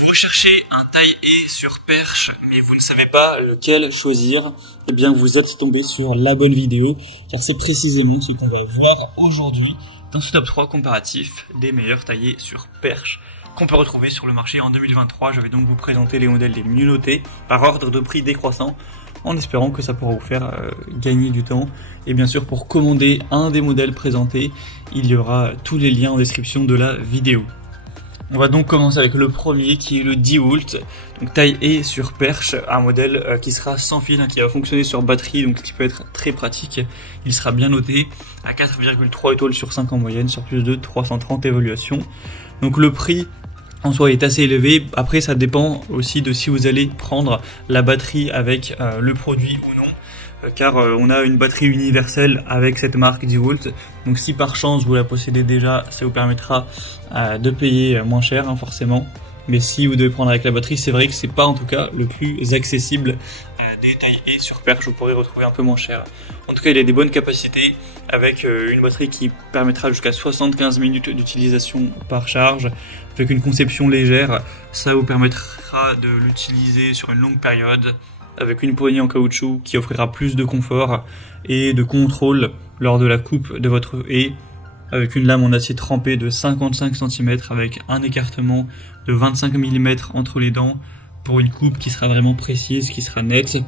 Vous recherchez un taille-haie sur perche, mais vous ne savez pas lequel choisir, eh bien vous êtes tombé sur la bonne vidéo, car c'est précisément ce qu'on va voir aujourd'hui dans ce top 3 comparatif des meilleurs taille-haie sur perche qu'on peut retrouver sur le marché en 2023. Je vais donc vous présenter les modèles les mieux notés par ordre de prix décroissant, en espérant que ça pourra vous faire gagner du temps. Et bien sûr, pour commander un des modèles présentés, il y aura tous les liens en description de la vidéo. On va donc commencer avec le premier qui est le DeWalt, donc taille-haie sur perche, un modèle qui sera sans fil, qui va fonctionner sur batterie, donc qui peut être très pratique. Il sera bien noté à 4,3 étoiles sur 5 en moyenne, sur plus de 330 évaluations. Donc le prix en soi est assez élevé. Après, ça dépend aussi de si vous allez prendre la batterie avec le produit ou non. Car on a une batterie universelle avec cette marque DeWalt, donc si par chance vous la possédez déjà, ça vous permettra de payer moins cher, forcément. Mais si vous devez prendre avec la batterie, c'est vrai que c'est pas en tout cas le plus accessible des taille-haie sur perche, vous pourrez retrouver un peu moins cher. En tout cas, il a des bonnes capacités avec une batterie qui permettra jusqu'à 75 minutes d'utilisation par charge. Avec une conception légère, ça vous permettra de l'utiliser sur une longue période, avec une poignée en caoutchouc qui offrira plus de confort et de contrôle lors de la coupe de votre haie, avec une lame en acier trempé de 55 cm avec un écartement de 25 mm entre les dents pour une coupe qui sera vraiment précise, qui sera nette,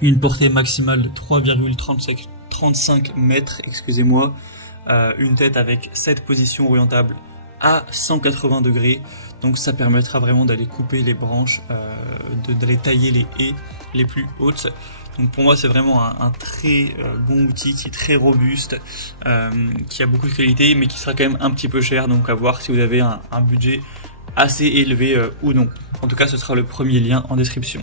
une portée maximale de 3,35 mètres, une tête avec 7 positions orientables à 180 degrés, donc ça permettra vraiment d'aller couper les branches, d'aller tailler les haies les plus hautes. Donc pour moi c'est vraiment un très bon outil qui est très robuste, qui a beaucoup de qualité mais qui sera quand même un petit peu cher, donc à voir si vous avez un budget assez élevé ou non. En tout cas ce sera le premier lien en description.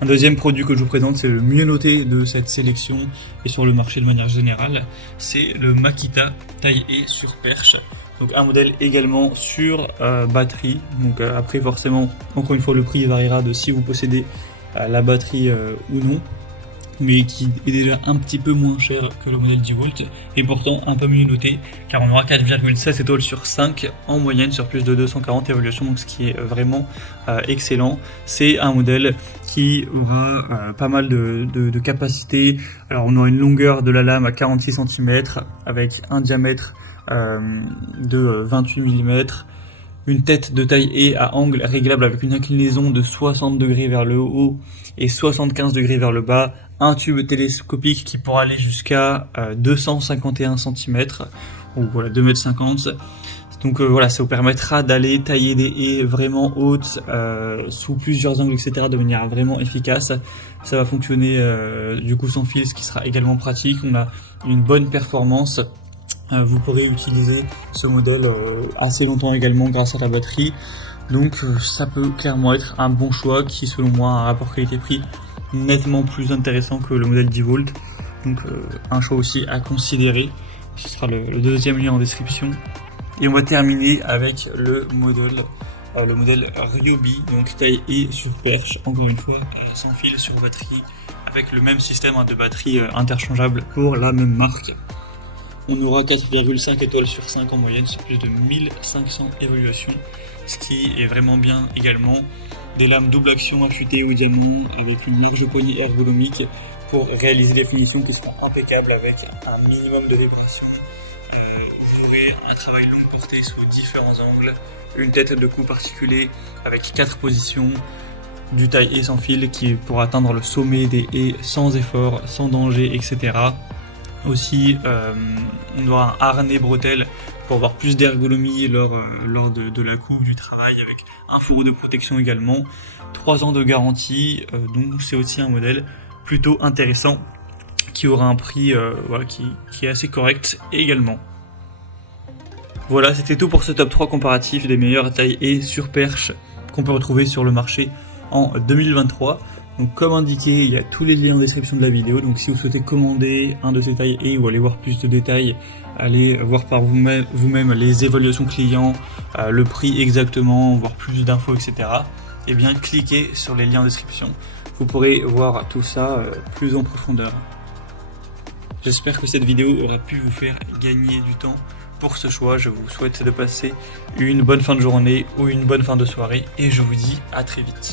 Un deuxième produit que je vous présente, c'est le mieux noté de cette sélection et sur le marché de manière générale, c'est le Makita taille-haie sur perche. Donc un modèle également sur batterie. Donc après forcément, encore une fois, le prix variera de si vous possédez la batterie ou non, mais qui est déjà un petit peu moins cher que le modèle DeWalt et pourtant un peu mieux noté, car on aura 4,7 étoiles sur 5 en moyenne sur plus de 240 évaluations, donc ce qui est vraiment excellent. C'est un modèle qui aura pas mal de capacité. Alors on aura une longueur de la lame à 46 cm avec un diamètre de 28 mm, une tête de taille-haie à angle réglable avec une inclinaison de 60 degrés vers le haut et 75 degrés vers le bas, un tube télescopique qui pourra aller jusqu'à 251 cm, ou voilà 2,50 m. Donc voilà, ça vous permettra d'aller tailler des haies vraiment hautes, sous plusieurs angles, etc. de manière vraiment efficace. Ça va fonctionner du coup sans fil, ce qui sera également pratique. On a une bonne performance. Vous pourrez utiliser ce modèle assez longtemps également grâce à la batterie. Donc ça peut clairement être un bon choix qui selon moi a un rapport qualité-prix nettement plus intéressant que le modèle DeWalt. Donc un choix aussi à considérer. Ce sera le deuxième lien en description. Et on va terminer avec le modèle Ryobi, donc taille-haie sur perche, encore une fois sans fil sur batterie, avec le même système de batterie interchangeable pour la même marque. On aura 4,5 étoiles sur 5 en moyenne sur plus de 1500 évaluations, ce qui est vraiment bien également. Des lames double action affûtées au diamant avec une large poignée ergonomique pour réaliser des finitions qui seront impeccables avec un minimum de vibration. Vous aurez un travail longue portée sous différents angles, une tête de coupe articulée avec 4 positions, du taille-haie sans fil qui pourra atteindre le sommet des haies sans effort, sans danger, etc. Aussi, on aura un harnais bretelle pour avoir plus d'ergonomie lors de la coupe, du travail, avec un fourreau de protection également. 3 ans de garantie, donc c'est aussi un modèle plutôt intéressant qui aura un prix qui est assez correct également. Voilà, c'était tout pour ce top 3 comparatif des meilleures taille-haie sur perche qu'on peut retrouver sur le marché en 2023. Donc comme indiqué, il y a tous les liens en description de la vidéo, donc si vous souhaitez commander un de ces taille-haie ou aller voir plus de détails, allez voir par vous-même les évaluations clients, le prix exactement, voir plus d'infos, etc. Et bien cliquez sur les liens en description, vous pourrez voir tout ça plus en profondeur. J'espère que cette vidéo aura pu vous faire gagner du temps pour ce choix. Je vous souhaite de passer une bonne fin de journée ou une bonne fin de soirée et je vous dis à très vite.